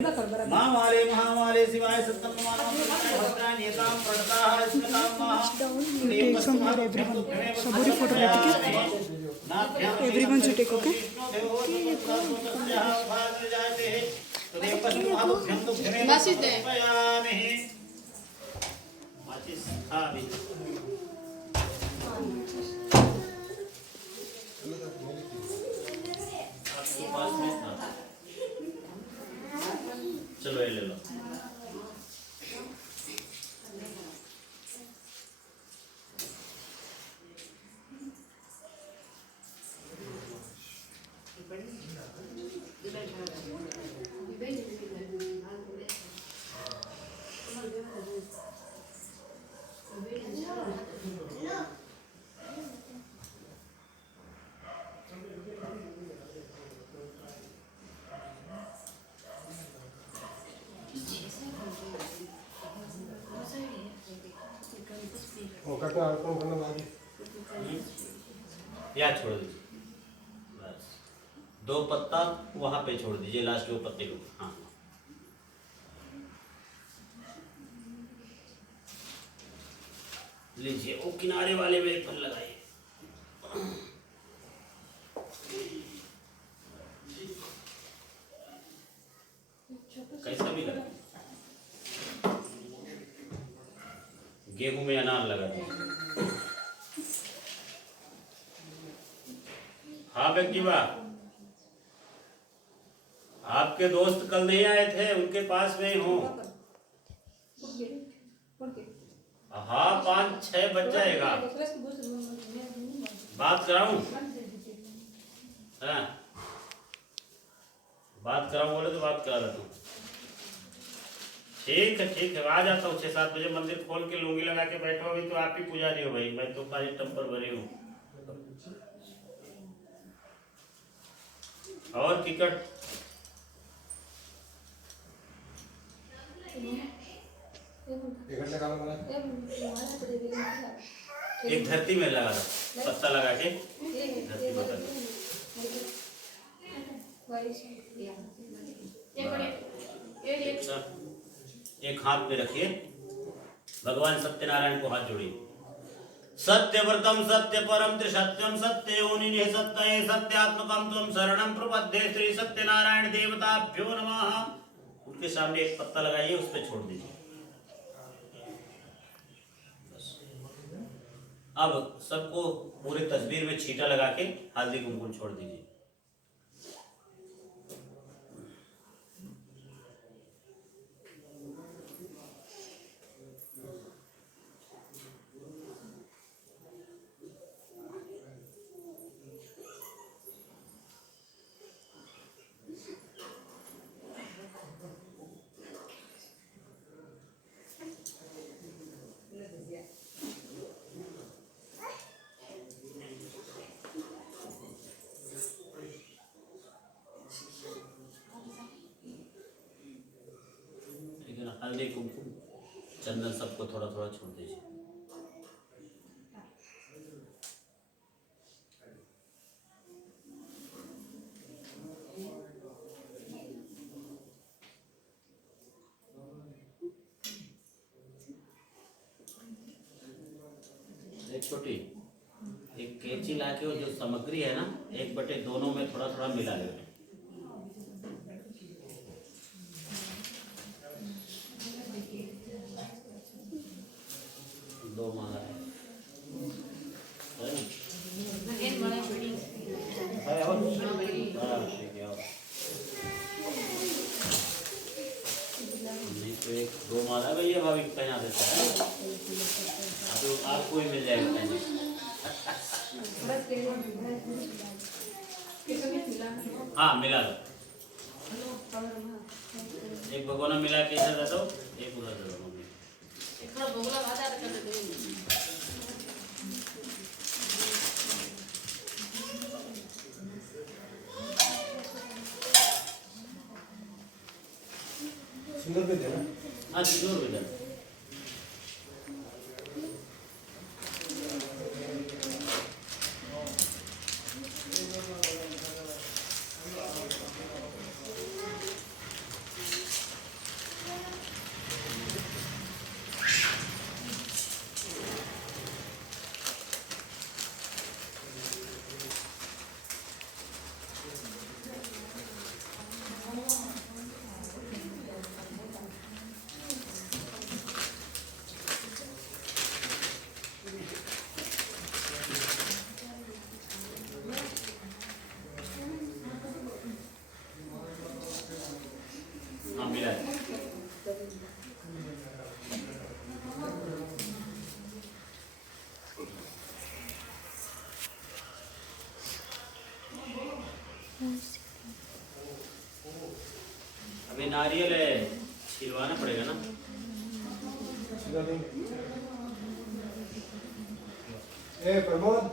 महामाले महामाले शिवाय सत्यम भद्राण्यताम प्रणताः Take some more everyone. Saburi photo लेके everyone should take okay. माचिस दे चलो ये ले लो। या छोड़ दीजिए बस 2 पत्ता वहां पे छोड़ दीजिए लास्ट 2 पत्ते को। हाँ लीजिए वो किनारे वाले में फल लगाइए। कैसा भी लगा गेहूं में अनार लगा दीजिए। हाँ व्यक्तिवा आपके दोस्त कल नहीं आए थे उनके पास में ही हूँ। हाँ 5-6 बज जाएगा। बात कराऊं? हाँ बात कराऊं बोले तो बात करा देता हूँ। ठीक है आ जाता हूँ 6-7 बजे। मंदिर खोल के लुंगी लगा के बैठा हुई तो आप ही पुजारी हो भाई, मैं तो खाली टम्पर भरी हूँ। और टिकट एक धरती में लगा दो पत्ता लगा के धरती बता एक हाथ पे रखिए, भगवान सत्यनारायण को हाथ जोड़िए। सत्यव्रतम सत्य परम त्रिसत्यम सत्य योनिः सत्य सत्यात्मकम त्वं शरणं प्रपद्ये श्री सत्यनारायण देवताभ्यो नमः। उनके सामने एक पत्ता लगाइए, उस पे छोड़ दीजिए। अब सबको पूरे तस्वीर में छींटा लगा के हल्दी कुमकुम छोड़ दीजिए। हल्दी कुमकुम चंदन सबको थोड़ा थोड़ा छोड़ दीजिए। एक छोटी एक कैंची लाके वो जो सामग्री है ना 1/2 दोनों में थोड़ा थोड़ा मिला लें। दो माला है नहीं तो एक 2 माला भैया भाभी पहना देता है तो आपको ही मिल जाएगा। हाँ मिला लो, एक भगोना मिला के इधर दे दो, एक उधर दे दो। सिंदूर भी देना। हाँ सिंदूर भी देना। मिला है। अभी नारियल है, छिलवाना पड़ेगा ना। सीधा देंगे। ए प्रमोद,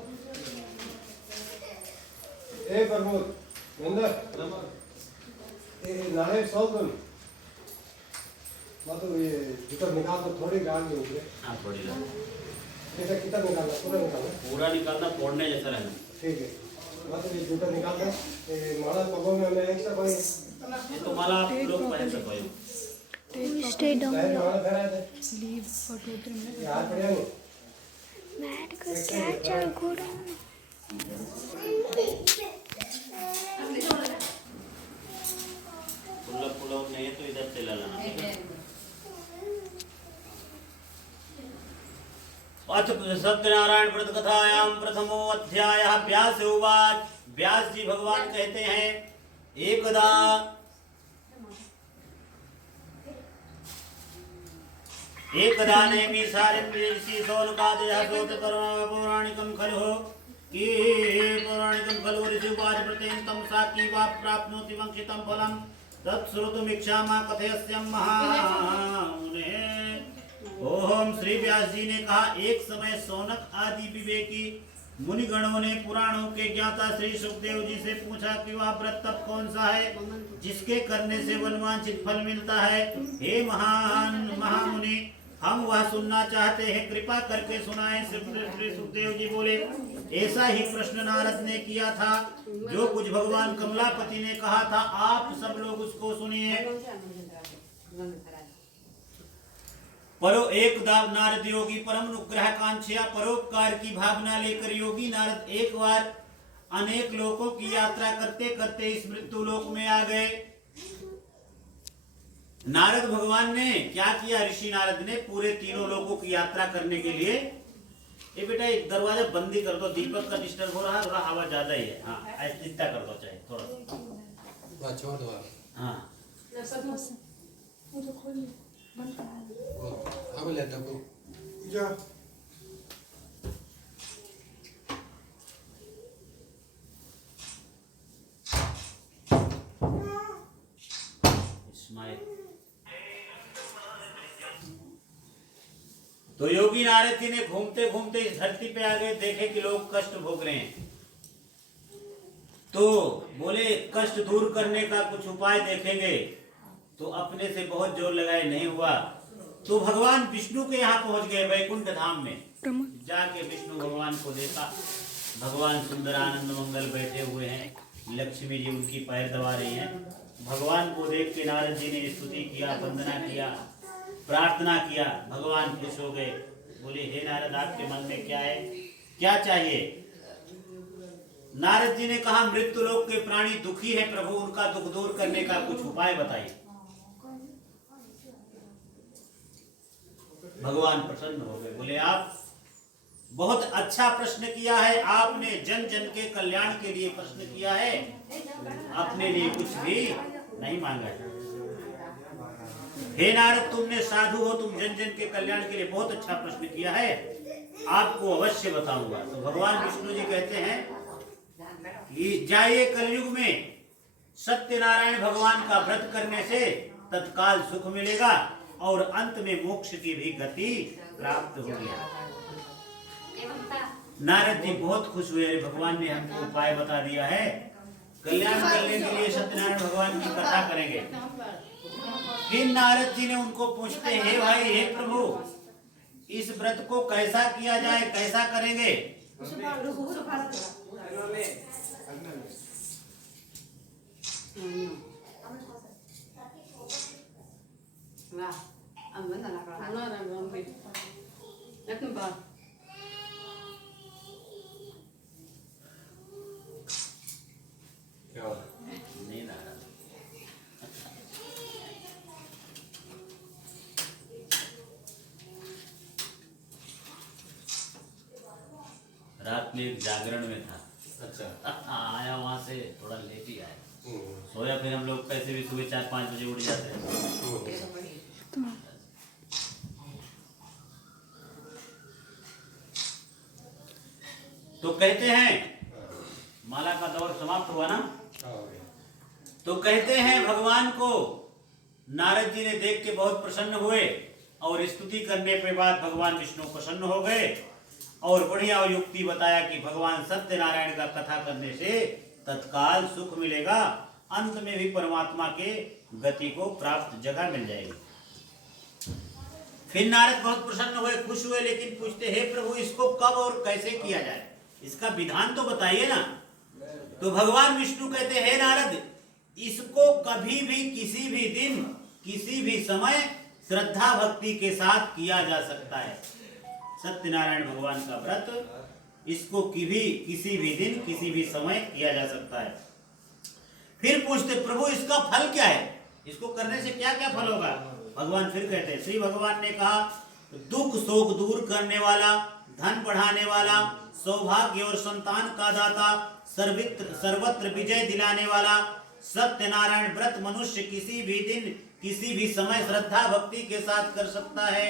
नंदा, ए नारियल सौ कौन? मतलब ये जितना निकाल तो थोड़ी डाल दे ऊपर। हाँ थोड़ी ला। ऐसा कितना निकालना? पूरा निकालना? पूरा निकालना, फोड़ने जैसा रहना। ठीक है। मतलब ये जूता निकाल दे। ये माला पगों में हमें एक्स्ट्रा कोई ये तो माला आप लोग पहन सको। स्टे डाउन, दाहिने वाला फहरा दे। लीव पटोत्र में ये हाथ बढ़िया नहीं। बैठ कर क्या चल घोड़ा पुल नहीं है तो इधर से ला लाना। अथ सत्यनारायण व्रत कथायाम प्रथमो अध्यायः। व्यास उवाच। व्यास जी भगवान कहते हैं, एकदा नेमि सारिंद्रेषि सौनकादयः सोत पौराणिकं खलु कि पौराणिकं खलु ऋषि उवाच प्रत्यन्तं साकी वा प्राप्नोति वंक्षितं फलं तत्श्रोतुमिच्छामः कथयस्यं महामुने। ओम श्री व्यास जी ने कहा, एक समय सौनक आदि विवेकी मुनिगणों ने पुराणों के ज्ञाता श्री सुखदेव जी से पूछा कि वह व्रत तप कौन सा है जिसके करने से मनवांछित फल मिलता है। हे महान महामुनि, हम वह सुनना चाहते हैं, कृपा करके सुनाएं। श्री सुखदेव जी बोले, ऐसा ही प्रश्न नारद ने किया था जो कुछ भगवान कमलापति ने कहा था, आप सब लोग उसको सुनिए। परो एक नारद योगी परम अनुग्रह कांक्षया परोपकार की भावना लेकर योगी नारद एक बार अनेक लोकों की यात्रा करते करते इस मृत्यु लोक में आ गए। नारद भगवान ने क्या किया? ऋषि नारद ने पूरे तीनों लोकों की यात्रा करने के लिए, ये बेटा एक दरवाजा बंदी कर दो, दीपक का डिस्टर्ब हो रहा है, थोड़ा हवा ज्यादा ही है। हाँ ऐसा इतना कर दो, चाहे थोड़ा छोड़ दो। हाँ अब ले दो जा। इस्माइल। तो योगी नारद जी ने घूमते घूमते इस धरती पे आ गए, देखे कि लोग कष्ट भोग रहे हैं, तो बोले कष्ट दूर करने का कुछ उपाय देखेंगे। तो अपने से बहुत जोर लगाए, नहीं हुआ, तो भगवान विष्णु के यहाँ पहुंच गए वैकुंठ धाम में। जाके विष्णु भगवान को देखा, भगवान सुंदर आनंद मंगल बैठे हुए हैं, लक्ष्मी जी उनकी पैर दबा रही हैं। भगवान को देख के नारद जी ने स्तुति किया, वंदना किया, प्रार्थना किया। भगवान खुश हो गए, बोले हे नारद, आपके मन में क्या है, क्या चाहिए? नारद जी ने कहा, मृत्यु लोक के प्राणी दुखी है प्रभु, उनका दुख दूर करने का कुछ उपाय बताइए। भगवान प्रसन्न हो गए, बोले आप बहुत अच्छा प्रश्न किया है, आपने जन जन के कल्याण के लिए प्रश्न किया है, अपने लिए कुछ भी नहीं मांगा है। हे नारद, तुमने साधु हो, तुम जन जन के कल्याण के लिए बहुत अच्छा प्रश्न किया है, आपको अवश्य बताऊंगा। तो भगवान विष्णु जी कहते हैं कि जाइए, कलयुग में सत्यनारायण भगवान का व्रत करने से तत्काल सुख मिलेगा और अंत में मोक्ष की भी गति प्राप्त होगी। नारद जी बहुत खुश हुए, भगवान ने हमको उपाय बता दिया है, कल्याण करने के लिए सत्यनारायण भगवान की कथा करेंगे। फिर नारद जी ने उनको पूछते हैं, हे भाई, हे प्रभु, इस व्रत को कैसा किया जाए, कैसा करेंगे? नींद आ रहा। रात में एक जागरण में था। अच्छा। आया वहां से थोड़ा लेट ही आया, तो या फिर हम लोग कैसे भी सुबह 4-5 बजे उठ जाते हैं। तो कहते हैं, माला का दौर समाप्त हुआ ना, तो कहते हैं भगवान को नारद जी ने देख के बहुत प्रसन्न हुए और स्तुति करने के बाद भगवान विष्णु प्रसन्न हो गए और बढ़िया युक्ति बताया कि भगवान सत्यनारायण का कथा करने से तत्काल सुख मिलेगा, अंत में भी परमात्मा के गति को प्राप्त जगह मिल जाएगी। फिर नारद बहुत प्रसन्न हुए, खुश हुए, लेकिन पूछते हे प्रभु इसको कब और कैसे किया जाए, इसका विधान तो बताइए ना। तो भगवान विष्णु कहते हे नारद, इसको कभी भी किसी भी दिन किसी भी समय श्रद्धा भक्ति के साथ किया जा सकता है। सत्यनारायण भगवान का व्रत इसको किसी भी दिन किसी भी समय किया जा सकता है। फिर पूछते प्रभु इसका फल क्या है, इसको करने से क्या क्या फल होगा। भगवान फिर कहते हैं, श्री भगवान ने कहा दुख शोक दूर करने वाला, धन बढ़ाने वाला, सौभाग्य और संतान का दाता, सर्वत्र विजय दिलाने वाला सत्यनारायण व्रत मनुष्य किसी भी दिन किसी भी समय श्रद्धा भक्ति के साथ कर सकता है।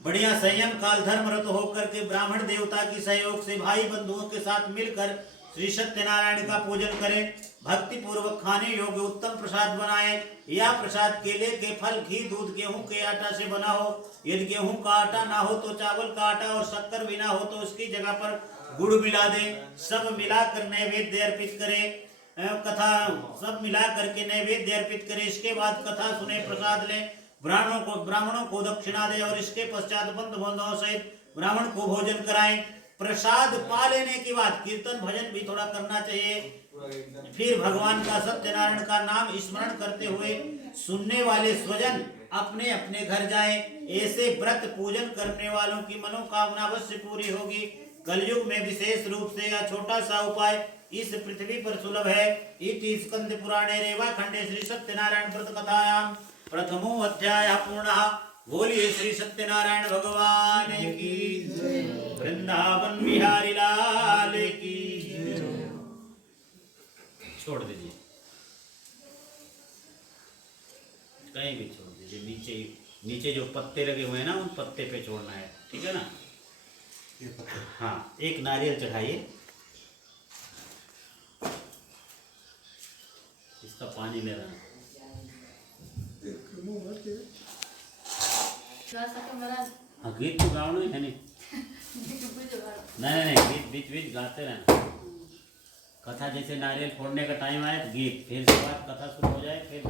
बढ़िया संयम काल धर्मरत होकर के ब्राह्मण देवता की सहयोग से भाई बंधुओं के साथ मिलकर श्री सत्यनारायण का पूजन करें, भक्ति पूर्वक खाने योग्य उत्तम प्रसाद बनाएं। यह प्रसाद केले के फल, घी, दूध, गेहूं के आटा से बना हो। यदि गेहूं का आटा ना हो तो चावल का आटा और शक्कर भी ना हो तो उसकी जगह पर गुड़ मिला दें। सब मिलाकर नैवेद्य अर्पित करें, कथा सब मिला करके नैवेद्य अर्पित करें। इसके बाद कथा सुने, प्रसाद लें, ब्राह्मणों को दक्षिणा दें और इसके पश्चात बंधु बांधवों सहित ब्राह्मण को भोजन कराएं। प्रसाद पा लेने के बाद कीर्तन भजन भी थोड़ा करना चाहिए। फिर भगवान का सत्यनारायण का नाम स्मरण करते हुए सुनने वाले स्वजन अपने अपने घर जाएं। ऐसे व्रत पूजन करने वालों की मनोकामना अवश्य पूरी होगी। कलयुग में विशेष रूप से यह छोटा सा उपाय इस पृथ्वी पर सुलभ है। इति स्कंद पुराणे रेवा खंडे श्री सत्यनारायण व्रत कथायाम प्रथमो अध्याय पूर्णः। बोलिए श्री सत्यनारायण भगवान की, वृंदावन बिहारी लाल की। छोड़ दीजिए, कहीं भी छोड़ दीजिए, नीचे नीचे जो पत्ते लगे हुए हैं ना, उन पत्ते पे छोड़ना है, ठीक है ना। हाँ, एक नारियल चढ़ाइए, इसका पानी ले रहा है। हाँ, गीत तो गाओ नहीं है नहीं, नहीं गीत बीच बीच गाते रहना। कथा जैसे नारियल फोड़ने का टाइम आए तो गीत, फिर उसके बाद कथा शुरू हो जाए फिर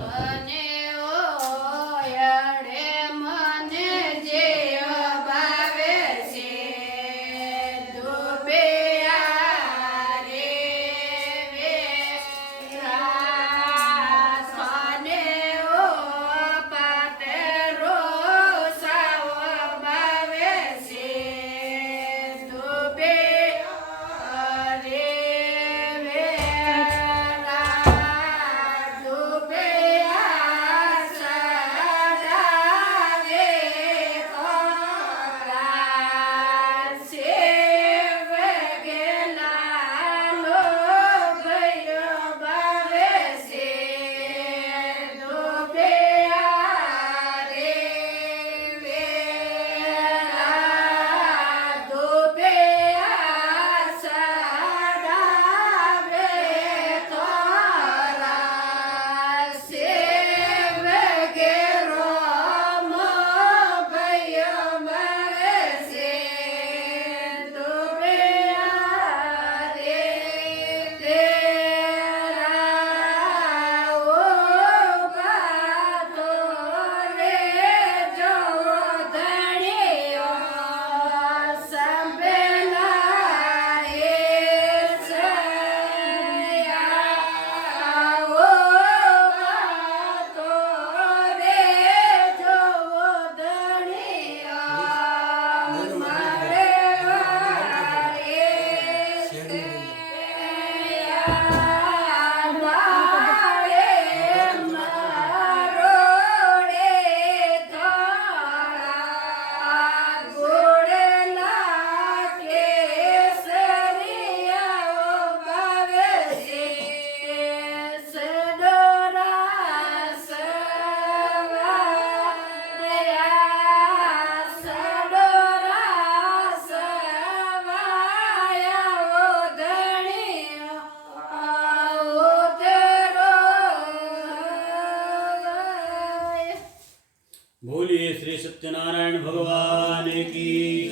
बोलिए श्री सत्यनारायण भगवान की।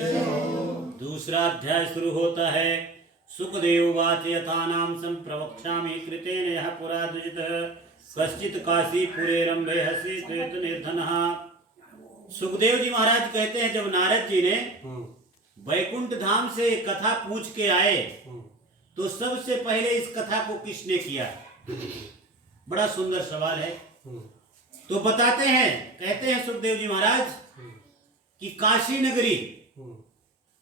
दूसरा अध्याय शुरू होता है। सुखदेव वाच यथा नाम संप्रवक्ष्यामि कृतेन यः पुरा दुजितः कश्चित् काशीपुरे रंभे हसि त्वेत निर्धनः। सुखदेव जी महाराज कहते हैं, जब नारद जी ने वैकुंठ धाम से कथा पूछ के आए तो सबसे पहले इस कथा को किसने किया? बड़ा सुंदर सवाल है। तो बताते हैं, कहते हैं सुखदेव जी महाराज कि काशी नगरी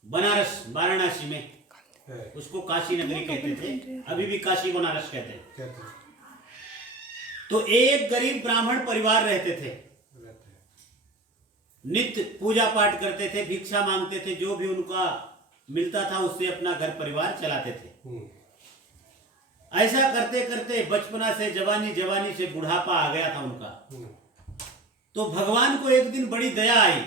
बनारस वाराणसी में, उसको काशी नगरी कहते थे, अभी भी काशी बनारस कहते हैं। तो एक गरीब ब्राह्मण परिवार रहते थे, नित्य पूजा पाठ करते थे, भिक्षा मांगते थे, जो भी उनका मिलता था उससे अपना घर परिवार चलाते थे। ऐसा करते करते बचपना से जवानी, जवानी से बुढ़ापा आ गया था उनका। तो भगवान को एक दिन बड़ी दया आई।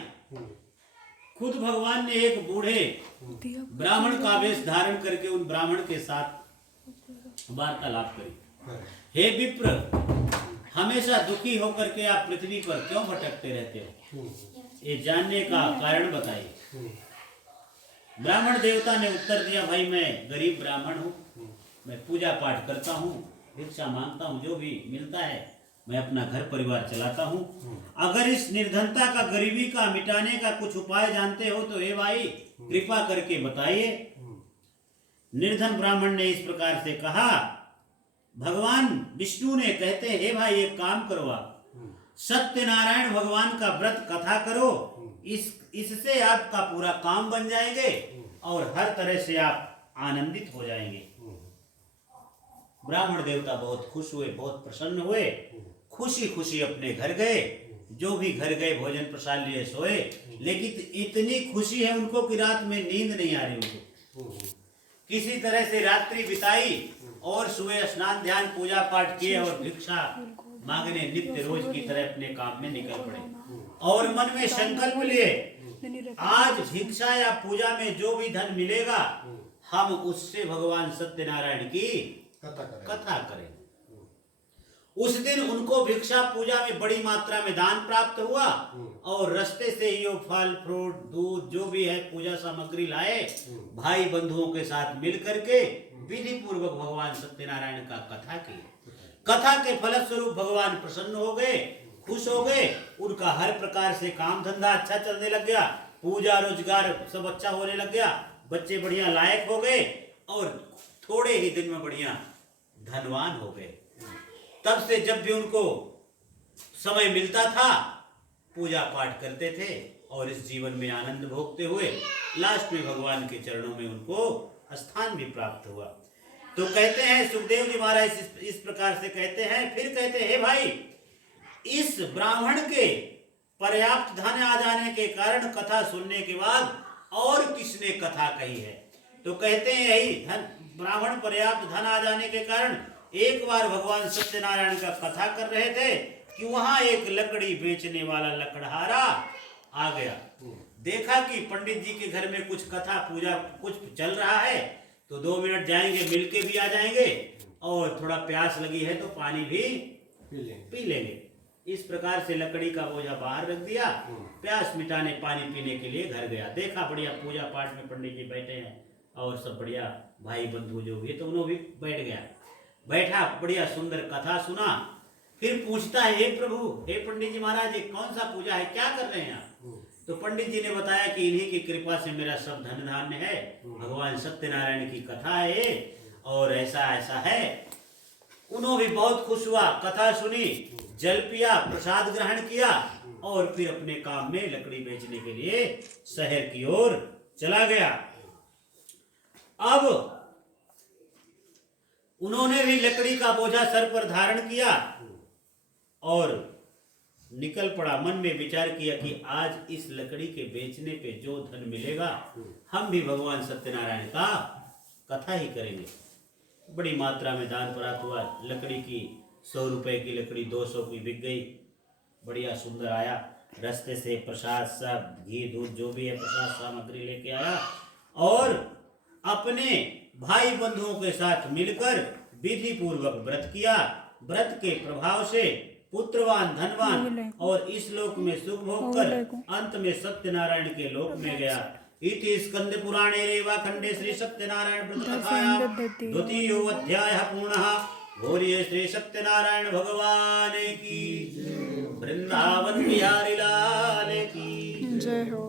खुद भगवान ने एक बूढ़े ब्राह्मण का वेश धारण करके उन ब्राह्मण के साथ वार्तालाप करी। हे विप्र, हमेशा दुखी होकर के आप पृथ्वी पर क्यों भटकते रहते हो? ये जानने का कारण बताइए। ब्राह्मण देवता ने उत्तर दिया, भाई मैं गरीब ब्राह्मण हूँ, मैं पूजा पाठ करता हूँ, भिक्षा मांगता हूँ, जो भी मिलता है मैं अपना घर परिवार चलाता हूँ। अगर इस निर्धनता का, गरीबी का मिटाने का कुछ उपाय जानते हो तो हे भाई कृपा करके बताइए। निर्धन ब्राह्मण ने इस प्रकार से कहा। भगवान विष्णु ने कहते, हे भाई एक काम करो, आप सत्यनारायण भगवान का व्रत कथा करो, इससे आपका पूरा काम बन जाएंगे और हर तरह से आप आनंदित हो जाएंगे। ब्राह्मण देवता बहुत खुश हुए, बहुत प्रसन्न हुए, खुशी खुशी अपने घर गए। जो भी घर गए भोजन प्रसाद लिए सोए, लेकिन इतनी खुशी है उनको कि रात में नींद नहीं आ रही उनको। किसी तरह से रात्रि बिताई और सुबह स्नान ध्यान पूजा पाठ किए और भिक्षा मांगने नित्य रोज की तरह अपने काम में निकल पड़े और मन में संकल्प लिए, आज भिक्षा या पूजा में जो भी धन मिलेगा हम उससे भगवान सत्यनारायण की कथा करें। उस दिन उनको भिक्षा पूजा में बड़ी मात्रा में दान प्राप्त हुआ और रास्ते से यो फल फ्रूट दूध जो भी है पूजा सामग्री लाए, भाई बंधुओं के साथ मिल करके विधि पूर्वक भगवान सत्यनारायण का कथा की। कथा के फलस्वरूप भगवान प्रसन्न हो गए, खुश हो गए, उनका हर प्रकार से काम धंधा अच्छा चलने लग गया, पूजा रोजगार सब अच्छा होने लग गया, बच्चे बढ़िया लायक हो गए और थोड़े ही दिन में बढ़िया धनवान हो गए। तब से जब भी उनको समय मिलता था पूजा पाठ करते थे और इस जीवन में आनंद भोगते हुए लास्ट में भगवान के चरणों में उनको स्थान भी प्राप्त हुआ। तो कहते हैं सुखदेव जी महाराज इस प्रकार से कहते हैं, फिर कहते हैं, हे भाई इस ब्राह्मण के पर्याप्त धन आ जाने के कारण कथा सुनने के बाद और किसने कथा कही है? तो कहते हैं यही धन, ब्राह्मण पर्याप्त धन आ जाने के कारण एक बार भगवान सत्यनारायण का कथा कर रहे थे कि वहां एक लकड़ी बेचने वाला लकड़हारा आ गया। देखा कि पंडित जी के घर में कुछ कथा पूजा कुछ चल रहा है, तो 2 मिनट जाएंगे, मिलके भी आ जाएंगे और थोड़ा प्यास लगी है तो पानी भी पी लेंगे। इस प्रकार से लकड़ी का बोझा बाहर रख दिया, प्यास मिटाने पानी पीने के लिए घर गया। देखा बढ़िया पूजा पाठ में पंडित जी बैठे हैं और सब बढ़िया भाई बंधु जो भी, तो उन्होंने भी बैठ गया, बैठा बढ़िया सुंदर कथा सुना। फिर पूछता है, हे प्रभु, हे पंडित जी महाराज, ये कौन सा पूजा है, क्या कर रहे हैं आप? तो पंडित जी ने बताया कि इन्हीं की कृपा से मेरा सब धन धान्य है, भगवान सत्यनारायण की कथा है और ऐसा ऐसा है। उन्होंने भी बहुत खुश हुआ, कथा सुनी, जल पिया, प्रसाद ग्रहण किया और फिर अपने काम में लकड़ी बेचने के लिए शहर की ओर चला गया। अब उन्होंने भी लकड़ी का बोझा सर पर धारण किया और निकल पड़ा। मन में विचार किया कि आज इस लकड़ी के बेचने पे जो धन मिलेगा हम भी भगवान सत्यनारायण का कथा ही करेंगे। बड़ी मात्रा में दान प्राप्त हुआ। लकड़ी की 100 रुपए की लकड़ी 200 की बिक गई, बढ़िया सुंदर आया। रास्ते से प्रसाद सब घी दूध जो भी है प्रसाद सामग्री लेके आया और अपने भाई बंधुओं के साथ मिलकर विधि पूर्वक व्रत किया। व्रत के प्रभाव से पुत्रवान धनवान और इस लोक में सुख भोग कर अंत में सत्यनारायण के लोक में गया। इति स्कंद पुराणे रेवा खंडे श्री सत्यनारायण व्रत कथायां द्वितीयो अध्यायः पूर्णः। बोलिए श्री सत्यनारायण भगवान की, वृंदावन बिहारी लाल की जय हो।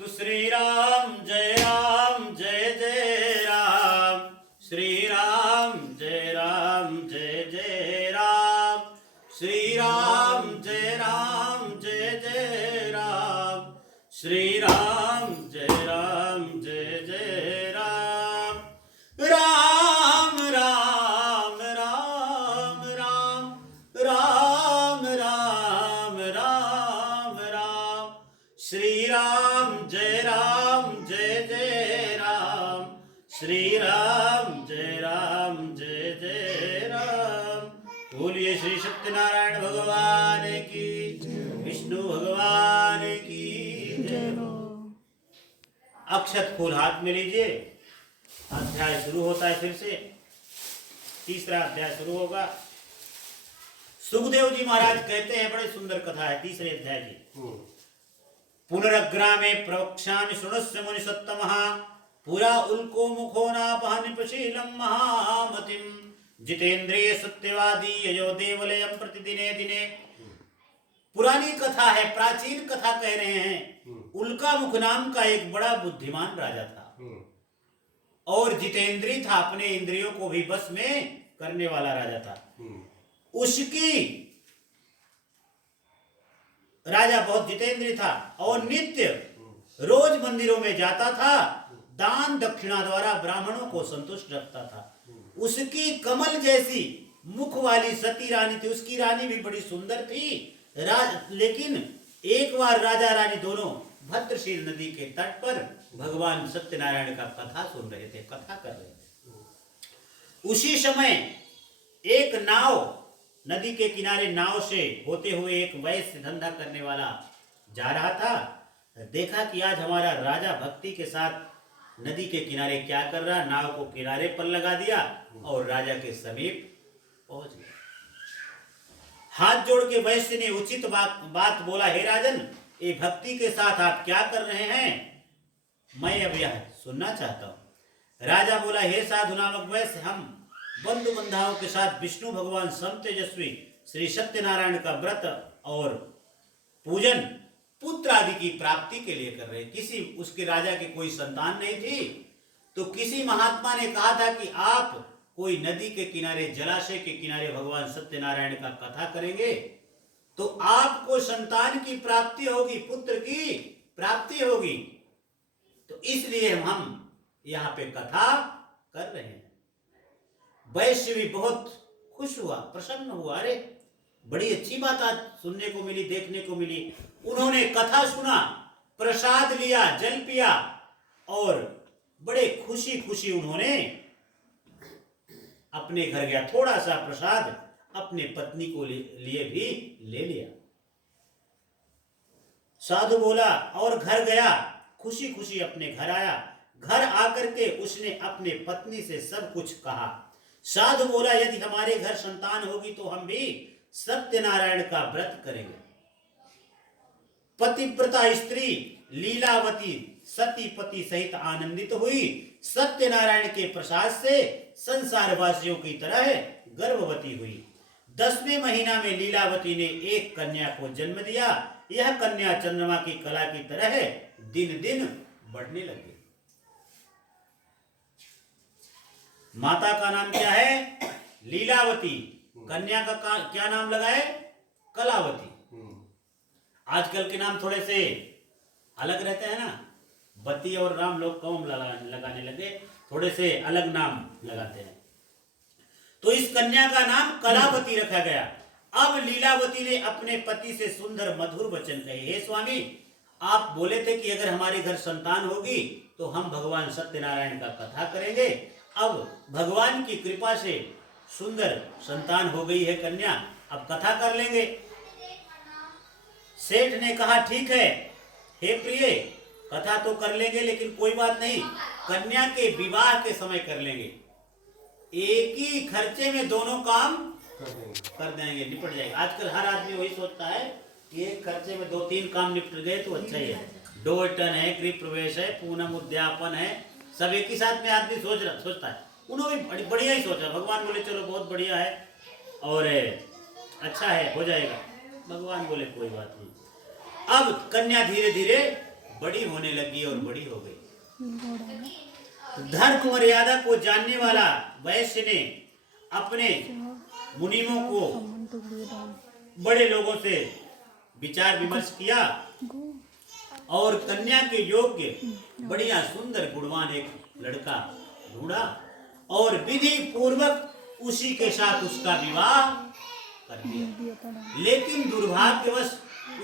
तो श्री राम जय राम, श्री राम जय जय राम, श्री राम जय राम, श्री राम जय राम, राम राम राम राम, राम राम राम राम, श्री राम जय राम, श्री राम जय राम। बोलिए श्री सत्यनारायण भगवान की, विष्णु भगवान की जय हो। अक्षत फूल हाथ में लीजिए। अध्याय शुरू होता है फिर से, तीसरा अध्याय शुरू होगा। सुखदेव जी महाराज कहते हैं, बड़ी सुंदर कथा है तीसरे अध्याय की। पुनरग्रामे प्रवक्ष्यामि शृणुष्य मुनि सत्तमः, पुरा उल्को मुखो नापहनिपशीलं महामतिं, जितेन्द्रिय सत्यवादी ययो देवलयं प्रतिदिने दिने। पुरानी कथा है, प्राचीन कथा कह रहे हैं। उल्का मुख नाम का एक बड़ा बुद्धिमान राजा था और जितेंद्रिय था, अपने इंद्रियों को भी बस में करने वाला राजा था। उसकी राजा बहुत जितेंद्रिय था और नित्य रोज मंदिरों में जाता था, दान दक्षिणा द्वारा ब्राह्मणों को संतुष्ट रखता था। उसकी कमल जैसी मुख वाली सती रानी थी। उसकी रानी भी बड़ी सुंदर थी। लेकिन एक बार राजा रानी दोनों भद्रशील नदी के तट पर भगवान सत्यनारायण का कथा सुन रहे थे, कथा कर रहे थे। उसी समय एक नाव, नदी के किनारे नाव से होते हुए एक वैश्य धंधा करने वाला जा रहा था। देखा कि आज हमारा राजा भक्ति के साथ नदी के किनारे क्या कर रहा, नाव को किनारे पर लगा दिया और राजा के समीप पहुंच गया। हाथ जोड़ के वैश्य ने उचित बात बोला, हे राजन, ये भक्ति के साथ आप क्या कर रहे हैं, मैं अब यह सुनना चाहता हूं। राजा बोला, हे साधु नामक वैश्य, हम बंधु बंधाओं के साथ विष्णु भगवान सम तेजस्वी श्री सत्यनारायण का व्रत और पूजन पुत्र आदि की प्राप्ति के लिए कर रहे। किसी उसके राजा के कोई संतान नहीं थी, तो किसी महात्मा ने कहा था कि आप कोई नदी के किनारे, जलाशय के किनारे भगवान सत्यनारायण का कथा करेंगे तो आपको संतान की प्राप्ति होगी, पुत्र की प्राप्ति होगी। तो इसलिए हम यहाँ पे कथा कर रहे हैं। वैश्य भी बहुत खुश हुआ, प्रसन्न हुआ। अरे बड़ी अच्छी बात आज सुनने को मिली, देखने को मिली। उन्होंने कथा सुना, प्रसाद लिया, जल पिया और बड़े खुशी खुशी उन्होंने अपने घर गया। थोड़ा सा प्रसाद अपने पत्नी को लिए भी ले लिया। साधु बोला और घर गया, खुशी खुशी अपने घर आया। घर आकर के उसने अपने पत्नी से सब कुछ कहा। साधु बोला, यदि हमारे घर संतान होगी तो हम भी सत्यनारायण का व्रत करेंगे। पतिव्रता स्त्री लीलावती सती पति सहित आनंदित हुई। सत्यनारायण के प्रसाद से संसार वासियों की तरह गर्भवती हुई। 10वें महीना में लीलावती ने एक कन्या को जन्म दिया। यह कन्या चंद्रमा की कला की तरह दिन दिन बढ़ने लगी। माता का नाम क्या है? लीलावती। कन्या का क्या नाम लगाए? कलावती। आजकल के नाम थोड़े से अलग रहते हैं ना, बती और राम लोग कम लगाने लगे, थोड़े से अलग नाम लगाते हैं। तो इस कन्या का नाम कलावती रखा गया। अब लीलावती ने अपने पति से सुंदर मधुर वचन कहे, हे स्वामी, आप बोले थे कि अगर हमारे घर संतान होगी तो हम भगवान सत्यनारायण का कथा करेंगे। अब भगवान की कृपा से सुंदर संतान हो गई है कन्या, अब कथा कर लेंगे। सेठ ने कहा, ठीक है हे प्रिय, कथा तो कर लेंगे, लेकिन कोई बात नहीं, कन्या के विवाह के समय कर लेंगे। एक ही खर्चे में दोनों काम कर देंगे, निपट जाएगा। आजकल हर आदमी वही सोचता है कि एक खर्चे में 2-3 काम निपट गए तो अच्छा ही है। डोयटन है, गृह प्रवेश है, पूनम उद्यापन है, सब एक ही साथ में आदमी सोचता है। उन्होंने भी बढ़िया ही सोचा। भगवान बोले चलो बहुत बढ़िया है और अच्छा है, हो जाएगा। भगवान बोले कोई बात नहीं। अब कन्या धीरे धीरे बड़ी होने लगी और बड़ी हो गई। धर्म मर्यादा को जानने वाला वैश्य ने अपने मुनिमों को, बड़े लोगों से विचार विमर्श किया और कन्या के योग्य बढ़िया सुंदर गुणवान एक लड़का ढूंढा और विधि पूर्वक उसी के साथ उसका विवाह कर दिया। लेकिन दुर्भाग्यवश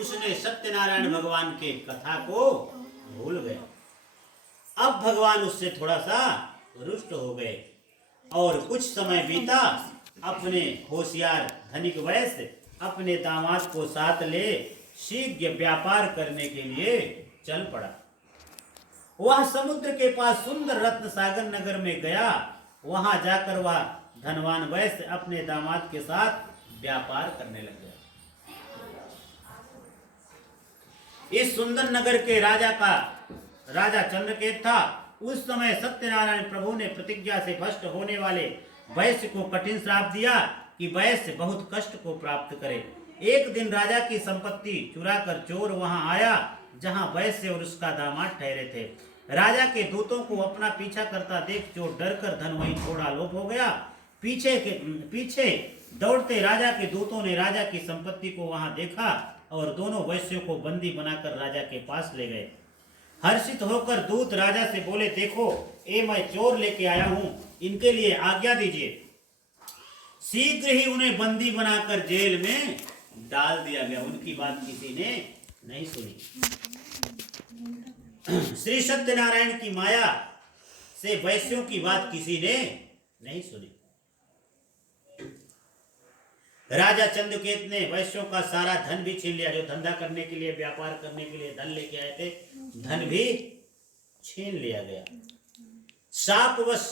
उसने सत्यनारायण भगवान के कथा को भूल गया। अब भगवान उससे थोड़ा सा रुष्ट हो गए और कुछ समय बीता। अपने होशियार धनिक वैश्य अपने दामाद को साथ ले शीघ्र व्यापार करने के लिए चल पड़ा। वह समुद्र के पास सुंदर रत्न सागर नगर में गया। वहां जाकर वह धनवान वैश्य अपने दामाद के साथ व्यापार करने लग गया। इस सुंदर नगर के राजा चंद्रकेत था। उस समय सत्यनारायण प्रभु ने प्रतिज्ञा से भ्रष्ट होने वाले वैश्य को कठिन श्राप दिया कि वैश्य बहुत कष्ट को प्राप्त करे। एक दिन राजा की संपत्ति चुरा कर चोर वहां आया जहां वैश्य और उसका दामाद ठहरे थे। राजा के दूतों को अपना पीछा करता देख चोर डरकर धन वहीं छोड़ा लोप हो गया। पीछे दौड़ते राजा के दूतों ने राजा की संपत्ति को वहां देखा और दोनों वैश्यों को बंदी बनाकर राजा के पास ले गए। हर्षित होकर दूत राजा से बोले, देखो ये मैं चोर लेके आया हूं, इनके लिए आज्ञा दीजिए। शीघ्र ही उन्हें बंदी बनाकर जेल में डाल दिया गया। उनकी बात किसी ने नहीं सुनी। श्री सत्यनारायण की माया से वैश्यों की बात किसी ने नहीं सुनी। राजा चंद्रकेत ने वैश्यों का सारा धन भी छीन लिया। जो धंधा करने के लिए, व्यापार करने के लिए धन लेके आए थे, धन भी छीन लिया गया। शापवश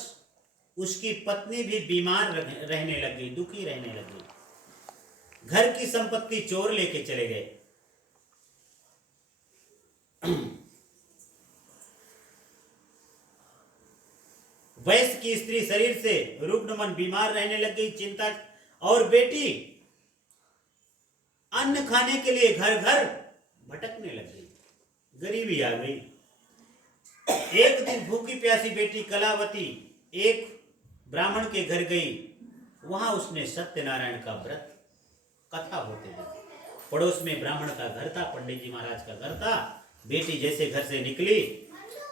उसकी पत्नी भी बीमार रहने लगी, दुखी रहने लगी। घर की संपत्ति चोर लेके चले गए। वैश्य की स्त्री शरीर से रुग्ण मन बीमार रहने लग गई, चिंता। और बेटी अन्न खाने के लिए घर घर भटकने लग गई, गरीबी आ गई। एक दिन भूखी प्यासी बेटी कलावती एक ब्राह्मण के घर गई। वहां उसने सत्यनारायण का व्रत कथा होते देखी। पड़ोस में ब्राह्मण का घर था, पंडित जी महाराज का घर था। बेटी जैसे घर से निकली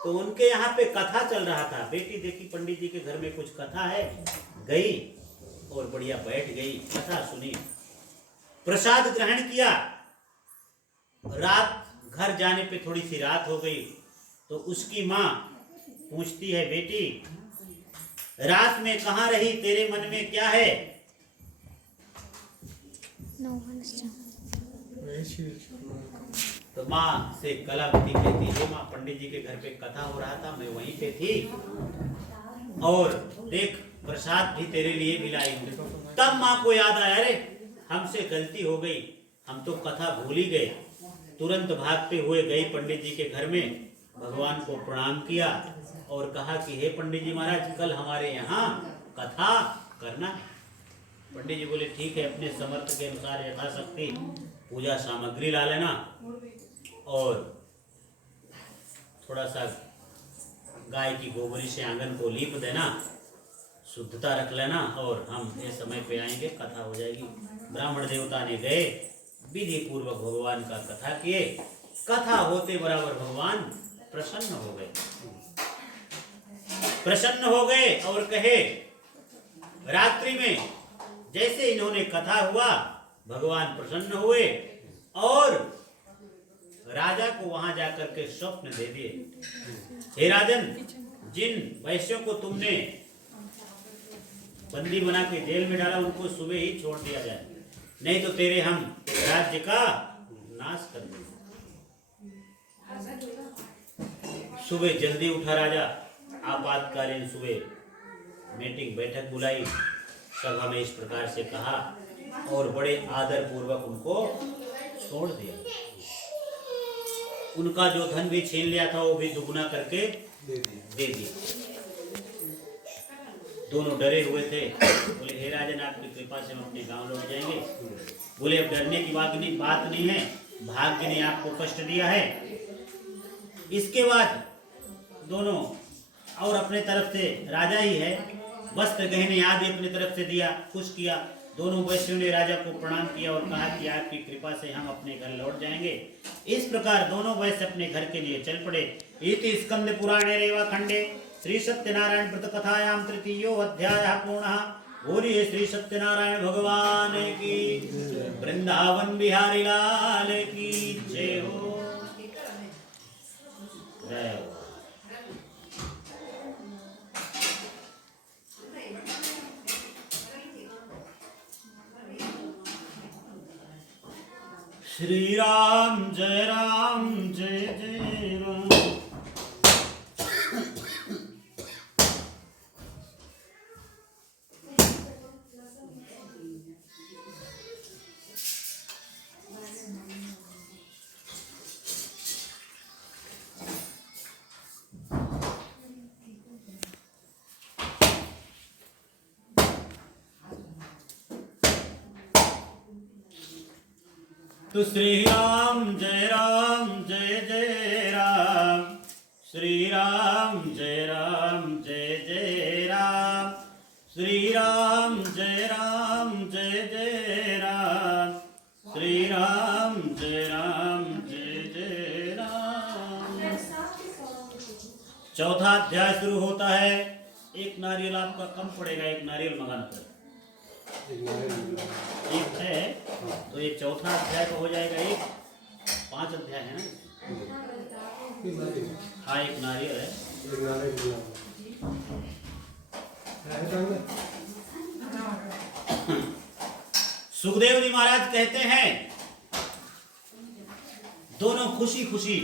तो उनके यहाँ पे कथा चल रहा था। बेटी देखी पंडित जी के घर में कुछ कथा है, गई और बढ़िया बैठ गई, कथा सुनी, प्रसाद ग्रहण किया। रात घर जाने पे थोड़ी सी रात हो गई तो उसकी माँ पूछती है, बेटी रात में कहाँ रही, तेरे मन में क्या है? तो माँ से कलावती कहती है, माँ पंडित जी के घर पे कथा हो रहा था, मैं वहीं पे थी और देख प्रसाद भी तेरे लिए भी लाई हूं। तब माँ को याद आया, अरे हमसे गलती हो गई, हम तो कथा भूल ही गए। तुरंत भागते हुए गई पंडित जी के घर में, भगवान को प्रणाम किया और कहा कि हे पंडित जी महाराज, कल हमारे यहाँ कथा करना है। पंडित जी बोले ठीक है, अपने समर्थ के अनुसार यथाशक्ति पूजा सामग्री ला लेना और थोड़ा सा गाय की गोबरी से आंगन को लीप देना, शुद्धता रख लेना और हम ये समय पे आएंगे, कथा हो जाएगी। ब्राह्मण देवता ने गए, विधि पूर्वक भगवान का कथा किए। कथा होते बराबर भगवान प्रसन्न हो गए। प्रसन्न हो गए और कहे, रात्रि में जैसे इन्होंने कथा हुआ, भगवान प्रसन्न हुए और राजा को वहां जाकर के स्वप्न दे दिए, हे राजन, जिन वैश्यों को तुमने बंदी बना के जेल में डाला, उनको सुबह ही छोड़ दिया जाए, नहीं तो तेरे हम राज्य का नाश कर देंगे। सुबह जल्दी उठा राजा, आपातकालीन सुबह मीटिंग बैठक बुलाई, सभा में इस प्रकार से कहा और बड़े आदर पूर्वक उनको छोड़ दिया। उनका जो धन भी छीन लिया था वो भी दुगना करके दे दिया। दोनों डरे हुए थे, बोले हे राजन आपकी कृपा से हम अपने गांव लौट जाएंगे। बोले अब डरने की बात नहीं है, भाग्य ने आपको कष्ट दिया है। इसके बाद दोनों और अपने तरफ से राजा ही है, वस्त्र गहने आदि अपने तरफ से दिया, खुश किया। दोनों वैश्यों ने राजा को प्रणाम किया और कहा कि आपकी कृपा से हम अपने घर लौट जाएंगे। इस प्रकार दोनों वैश्य अपने घर के लिए चल पड़े। इति स्कंद पुराणे रेवा खंडे श्री सत्यनारायण व्रत कथायाम तृतीयो अध्याय पूर्णः। बोलिए श्री सत्यनारायण भगवान की, वृंदावन बिहारी लाल की जय हो। जय हो। श्री राम जय जय राम। तो श्री राम जय जय राम, श्री राम जय जय राम, श्री राम जय जय राम, श्री राम जय जय राम। चौथा अध्याय शुरू होता है। एक नारियल आपका कम पड़ेगा, एक नारियल मंगाना पड़ेगा। एक है तो ये चौथा अध्याय का हो जाएगा। एक 5 अध्याय है ना। हाँ एक नारियल है। सुखदेव जी महाराज कहते हैं दोनों खुशी खुशी